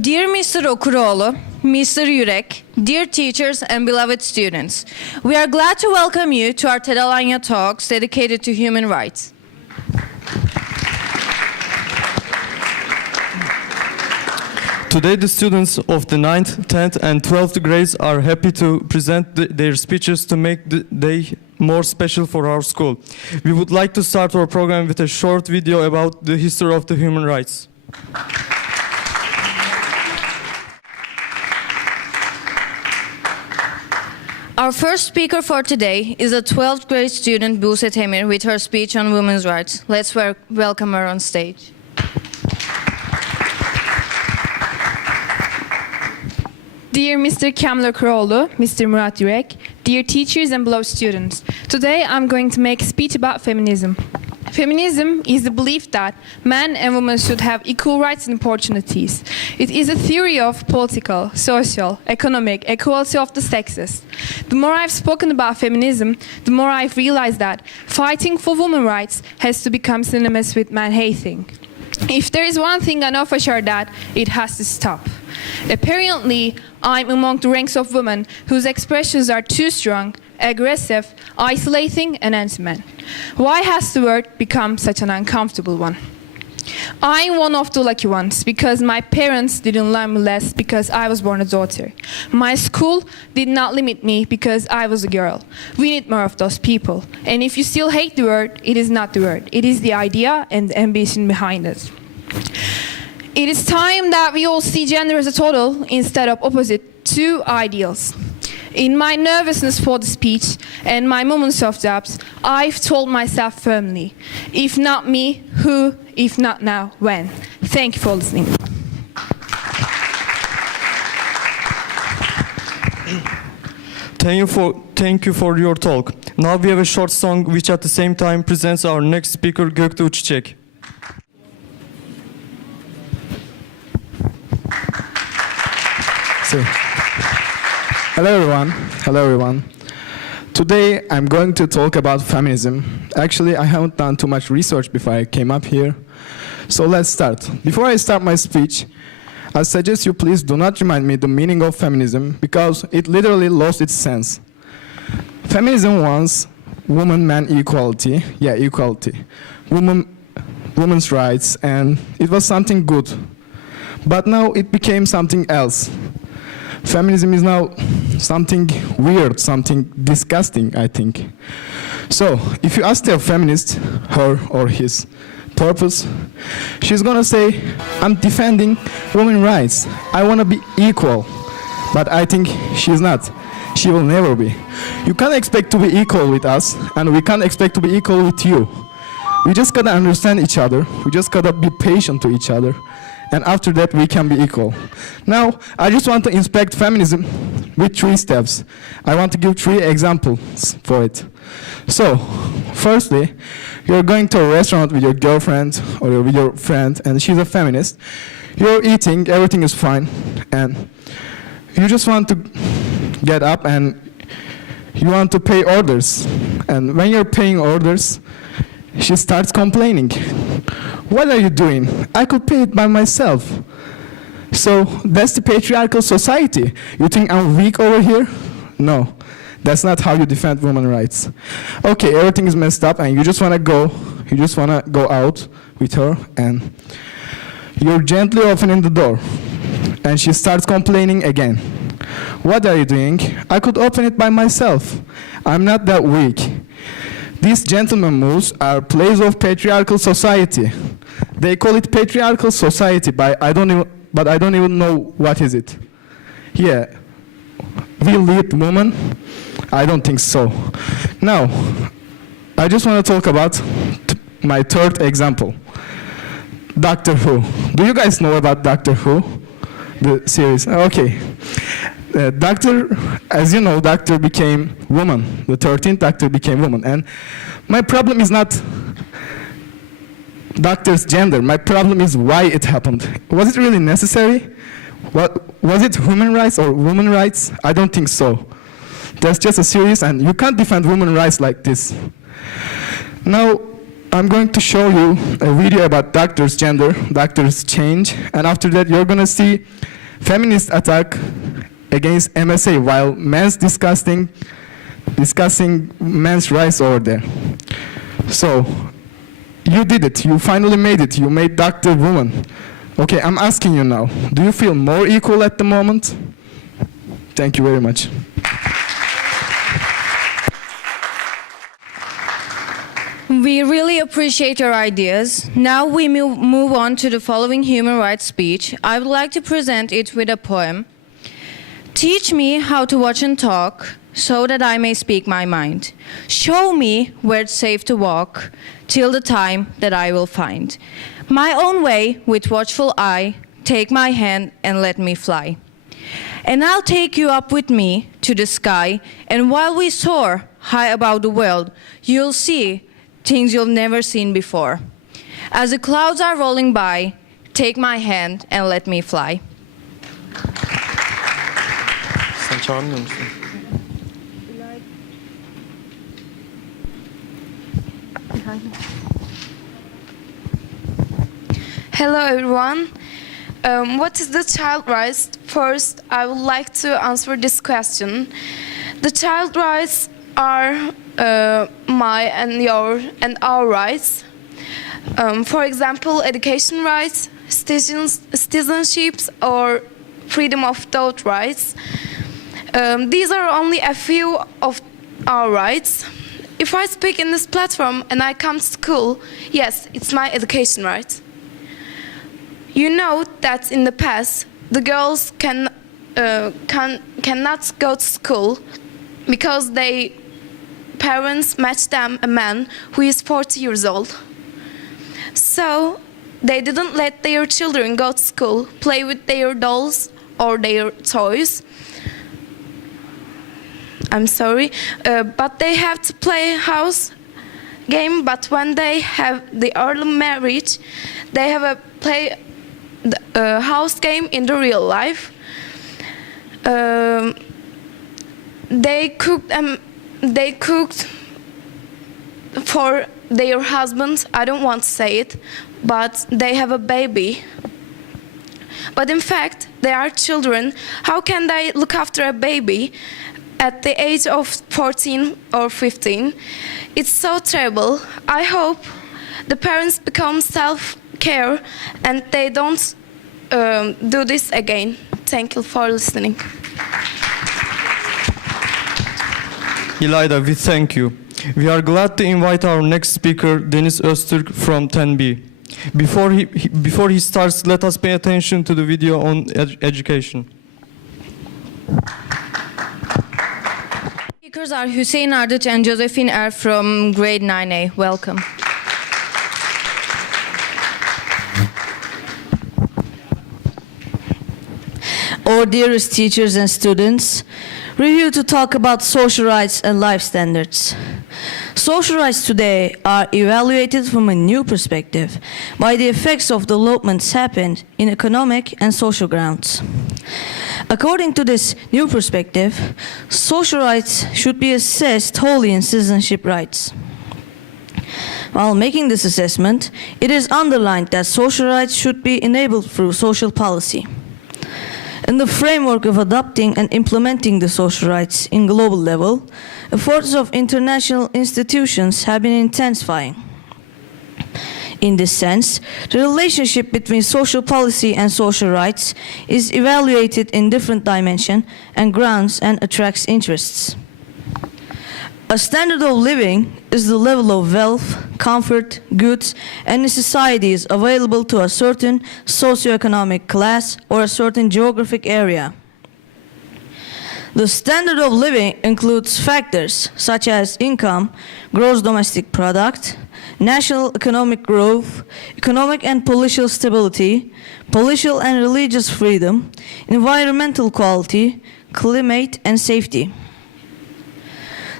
Dear Mr. Okuroğlu, Mr. Yürek, dear teachers and beloved students, we are glad to welcome you to our TED Alanya talks dedicated to human rights. Today the students of the 9th, 10th and 12th grades are happy to present their speeches to make the day more special for our school. We would like to start our program with a short video about the history of the human rights. Our first speaker for today is a 12th grade student, Buse Temir, with her speech on women's rights. Let's welcome her on stage. Dear Mr. Kamil Okuroğlu, Mr. Murat Yürek, dear teachers and beloved students, today I'm going to make a speech about feminism. Feminism is the belief that men and women should have equal rights and opportunities. It is a theory of political, social, economic equality of the sexes. The more I've spoken about feminism, the more I've realized that fighting for women's rights has to become synonymous with man-hating. If there is one thing I know for sure, that it has to stop. Apparently, I'm among the ranks of women whose expressions are too strong, aggressive, isolating, and anti-men. Why has the word become such an uncomfortable one? I'm one of the lucky ones because my parents didn't learn me less because I was born a daughter. My school did not limit me because I was a girl. We need more of those people. And if you still hate the word, it is not the word. It is the idea and the ambition behind it. It is time that we all see gender as a total instead of opposite, two ideals. In my nervousness for the speech and my moments of doubts, I've told myself firmly, if not me, who? If not now, when? Thank you for listening. Thank you for your talk. Now we have a short song which at the same time presents our next speaker, Göktuğ Çiçek. Hello everyone. Today I'm going to talk about feminism. Actually, I haven't done too much research before I came up here. So let's start. Before I start my speech, I suggest you please do not remind me the meaning of feminism because it literally lost its sense. Feminism wants woman-man equality, equality, women's rights, and it was something good. But now it became something else. Feminism is now something weird, something disgusting, I think. So, if you ask a feminist, her or his purpose, she's gonna say, I'm defending women's rights. I wanna be equal. But I think she's not. She will never be. You can't expect to be equal with us, and we can't expect to be equal with you. We just gotta understand each other. We just gotta be patient to each other. And after that, we can be equal. Now, I just want to inspect feminism with 3 steps. I want to give 3 examples for it. So, firstly, you're going to a restaurant with your girlfriend or with your friend, and she's a feminist. You're eating, everything is fine, and you just want to get up and you want to pay orders. And when you're paying orders, she starts complaining. What are you doing? I could pay it by myself. So that's the patriarchal society. You think I'm weak over here? No, that's not how you defend women's rights. Okay, everything is messed up and you just want to go out with her and you're gently opening the door and she starts complaining again. What are you doing? I could open it by myself. I'm not that weak. These gentleman moves are plays of patriarchal society. They call it patriarchal society, but I don't even know what is it. Yeah, we lead women? I don't think so. Now, I just want to talk about my 3rd example. Doctor Who. Do you guys know about Doctor Who? The series. Okay. As you know, Doctor became woman. The 13th Doctor became woman. And my problem is not Doctor's gender. My problem is why it happened. Was it really necessary? Was it human rights or women's rights? I don't think so. That's just a series, and you can't defend women's rights like this. Now, I'm going to show you a video about doctors' gender, doctors' change, and after that you're going to see feminist attack against MSA while men's discussing men's rights over there. So, you did it. You finally made it. You made doctor woman. Okay, I'm asking you now. Do you feel more equal at the moment? Thank you very much. We really appreciate your ideas. Now we move on to the following human rights speech. I would like to present it with a poem. Teach me how to watch and talk, so that I may speak my mind. Show me where it's safe to walk, till the time that I will find. My own way with watchful eye, take my hand and let me fly. And I'll take you up with me to the sky, and while we soar high above the world, you'll see things you've never seen before. As the clouds are rolling by, take my hand and let me fly. Sen çağırmıyor musun? Hello everyone. What is the child rights? First, I would like to answer this question. The child rights are my and your and our rights. For example, education rights, citizenships, or freedom of thought rights. These are only a few of our rights. If I speak in this platform and I come to school, yes, it's my education right. You know that in the past, the girls cannot go to school because their parents matched them a man who is 40 years old. So they didn't let their children go to school, play with their dolls or their toys. I'm sorry, but they have to play house game. But when they have the early marriage, they have a play the house game in the real life. They cooked for their husbands. I don't want to say it, but they have a baby. But in fact, they are children. How can they look after a baby at the age of 14 or 15? It's so terrible. I hope the parents become self-care and they don't do this again. Thank you for listening. İlayda, we thank you. We are glad to invite our next speaker, Deniz Öztürk from 10B. Before he starts, let us pay attention to the video on education. Speakers are Hüseyin Ardıç and Josephine Er from grade 9A. Welcome. Our dearest teachers and students, we're here to talk about social rights and life standards. Social rights today are evaluated from a new perspective by the effects of developments happened in economic and social grounds. According to this new perspective, social rights should be assessed wholly in citizenship rights. While making this assessment, it is underlined that social rights should be enabled through social policy. In the framework of adopting and implementing the social rights in global level, efforts of international institutions have been intensifying. In this sense, the relationship between social policy and social rights is evaluated in different dimensions and grounds and attracts interests. A standard of living is the level of wealth, comfort, goods, and necessities available to a certain socioeconomic class or a certain geographic area. The standard of living includes factors such as income, gross domestic product, national economic growth, economic and political stability, political and religious freedom, environmental quality, climate, and safety.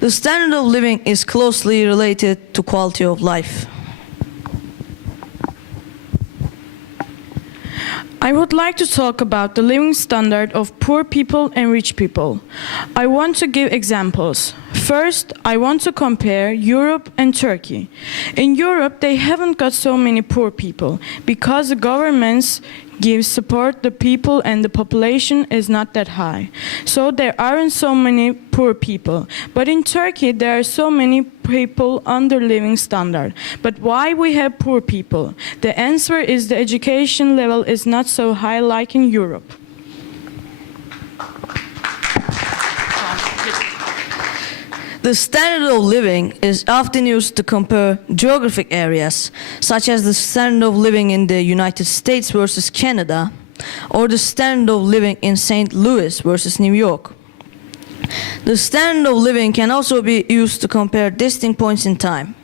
The standard of living is closely related to quality of life. I would like to talk about the living standard of poor people and rich people. I want to give examples. First, I want to compare Europe and Turkey. In Europe, they haven't got so many poor people because the governments give support the people and the population is not that high. So there aren't so many poor people. But in Turkey, there are so many people under living standard. But why we have poor people? The answer is the education level is not so high like in Europe. The standard of living is often used to compare geographic areas, such as the standard of living in the United States versus Canada, or the standard of living in St. Louis versus New York. The standard of living can also be used to compare distinct points in time.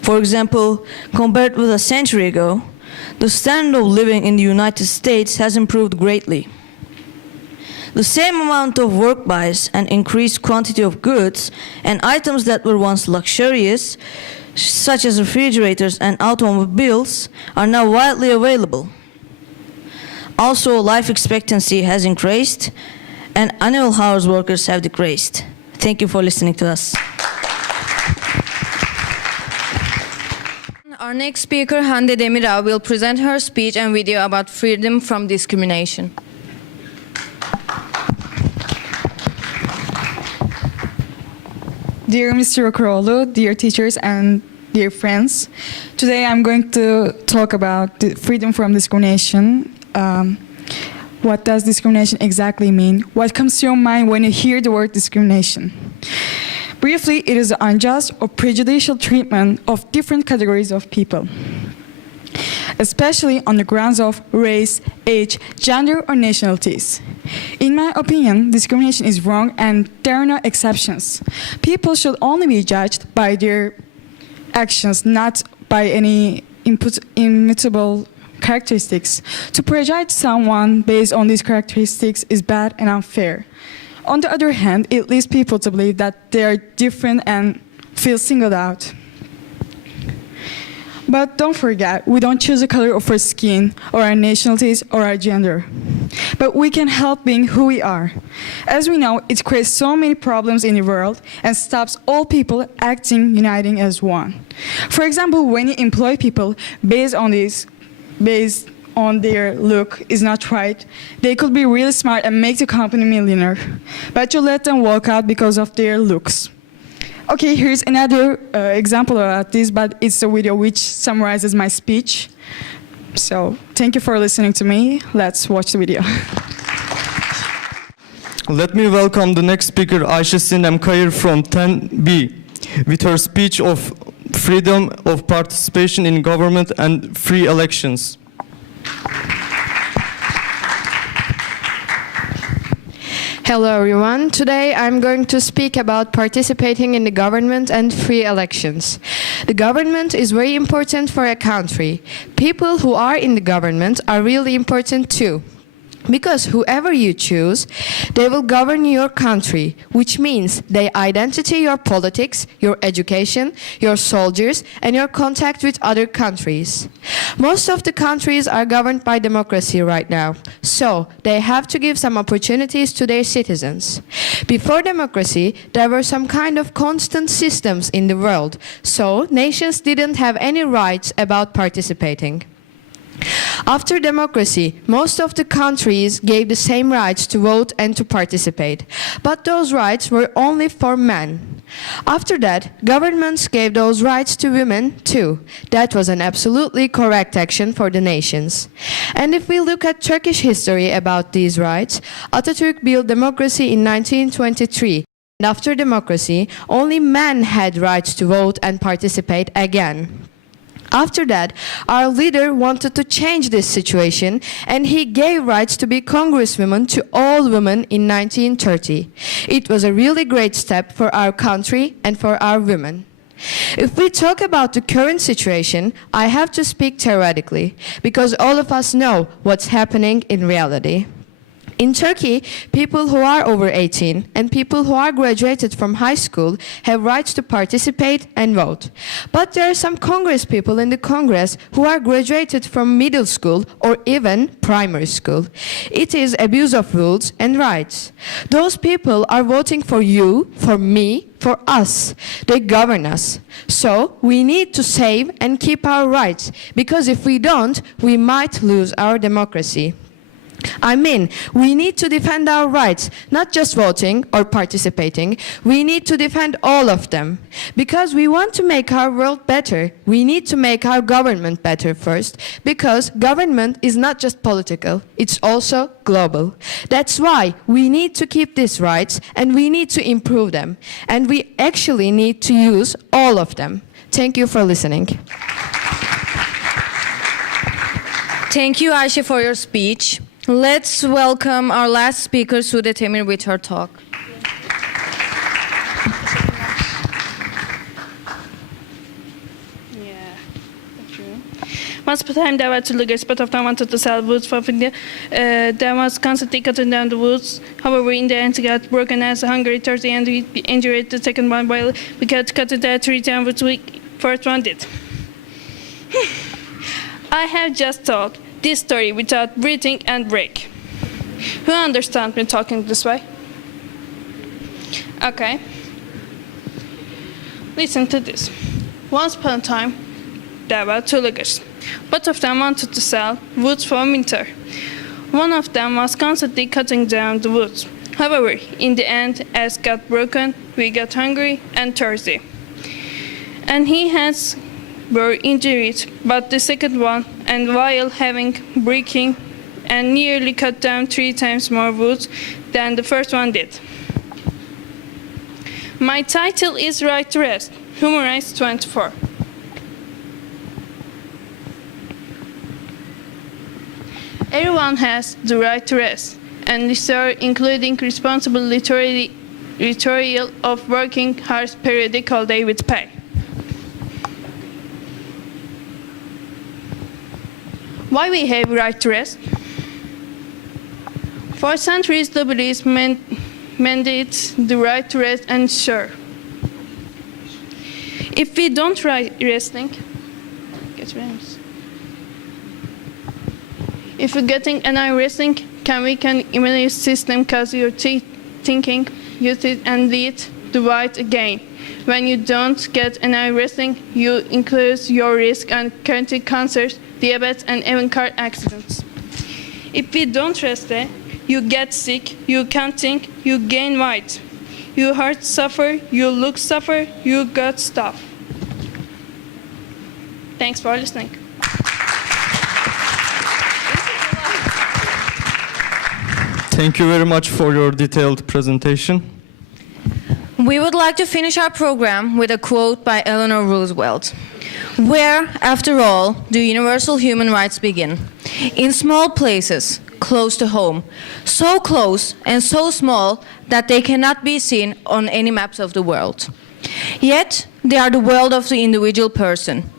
For example, compared with a century ago, the standard of living in the United States has improved greatly. The same amount of work buys an increased quantity of goods and items that were once luxurious, such as refrigerators and automobiles, are now widely available. Also, life expectancy has increased and annual hours workers have decreased. Thank you for listening to us. Our next speaker, Hande Demirağ, will present her speech and video about freedom from discrimination. Dear Mr. Okuroğlu, dear teachers and dear friends, today I'm going to talk about the freedom from discrimination. What does discrimination exactly mean? What comes to your mind when you hear the word discrimination? Briefly, it is the unjust or prejudicial treatment of different categories of people, especially on the grounds of race, age, gender, or nationalities. In my opinion, discrimination is wrong and there are no exceptions. People should only be judged by their actions, not by any immutable characteristics. To prejudge someone based on these characteristics is bad and unfair. On the other hand, it leads people to believe that they are different and feel singled out. But don't forget, we don't choose the color of our skin, or our nationalities, or our gender. But we can help being who we are. As we know, it creates so many problems in the world and stops all people acting, uniting as one. For example, when you employ people based on their look is not right, they could be really smart and make the company millionaire. But you let them walk out because of their looks. Okay, here's another example about this, but it's a video which summarizes my speech. So, thank you for listening to me. Let's watch the video. Let me welcome the next speaker, Ayşe Sinem Kayır from 10B, with her speech of freedom of participation in government and free elections. Hello everyone. Today I'm going to speak about participating in the government and free elections. The government is very important for a country. People who are in the government are really important too. Because whoever you choose, they will govern your country, which means they identity your politics, your education, your soldiers, and your contact with other countries. Most of the countries are governed by democracy right now, so they have to give some opportunities to their citizens. Before democracy, there were some kind of constant systems in the world, so nations didn't have any rights about participating. After democracy, most of the countries gave the same rights to vote and to participate, but those rights were only for men. After that, governments gave those rights to women too. That was an absolutely correct action for the nations. And if we look at Turkish history about these rights, Atatürk built democracy in 1923. And after democracy, only men had rights to vote and participate again. After that, our leader wanted to change this situation and he gave rights to be congresswomen to all women in 1930. It was a really great step for our country and for our women. If we talk about the current situation, I have to speak theoretically because all of us know what's happening in reality. In Turkey, people who are over 18 and people who are graduated from high school have rights to participate and vote. But there are some Congress people in the Congress who are graduated from middle school or even primary school. It is abuse of rules and rights. Those people are voting for you, for me, for us. They govern us. So we need to save and keep our rights, because if we don't, we might lose our democracy. I mean, we need to defend our rights, not just voting or participating. We need to defend all of them. Because we want to make our world better, we need to make our government better first, because government is not just political, it's also global. That's why we need to keep these rights and we need to improve them. And we actually need to use all of them. Thank you for listening. Thank you, Ayşe, for your speech. Let's welcome our last speaker, Sude Temir, with her talk. Once upon a time, there were two luggage, both of them wanted to sell woods for India. There was constantly cutting down the woods. However, in the end, he got broken as hungry, thirsty, and we injured the second one while we kept cutting the tree down, which we first one did. I have just told this story without breathing and break. Who understands me talking this way? Okay. Listen to this. Once upon a time, there were two luggers. Both of them wanted to sell woods for winter. One of them was constantly cutting down the woods. However, in the end, as got broken, we got hungry and thirsty. And he has were injured, but the second one, and while having breaking and nearly cut down 3 times more wood than the first one did. My title is Right to Rest, Humorized 24. Everyone has the right to rest, and restore, including responsible ritual of working hard periodical day with pay. Why we have right to rest? For centuries, the beliefs mandate the right to rest and ensure. If we don't resting, if we're getting an resting, we can immune system cause your thinking, use it and lead the right again. When you don't get an resting, you increase your risk on chronic cancers, diabetes, and even car accidents. If we don't rest there, you get sick, you can't think, you gain weight. Your heart suffer, your looks suffer, you gut stuff. Thanks for listening. Thank you very much for your detailed presentation. We would like to finish our program with a quote by Eleanor Roosevelt. Where, after all, do universal human rights begin? In small places, close to home. So close and so small that they cannot be seen on any maps of the world. Yet, they are the world of the individual person.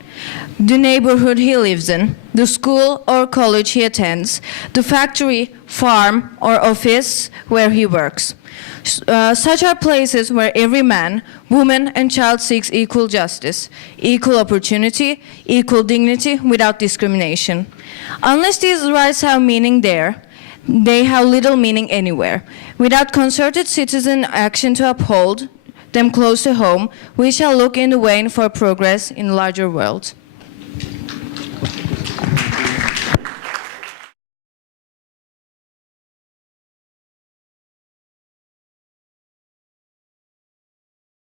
The neighborhood he lives in, the school or college he attends, the factory, farm, or office where he works. Such are places where every man, woman, and child seeks equal justice, equal opportunity, equal dignity without discrimination. Unless these rights have meaning there, they have little meaning anywhere. Without concerted citizen action to uphold them close to home, we shall look in the vain for progress in the larger world.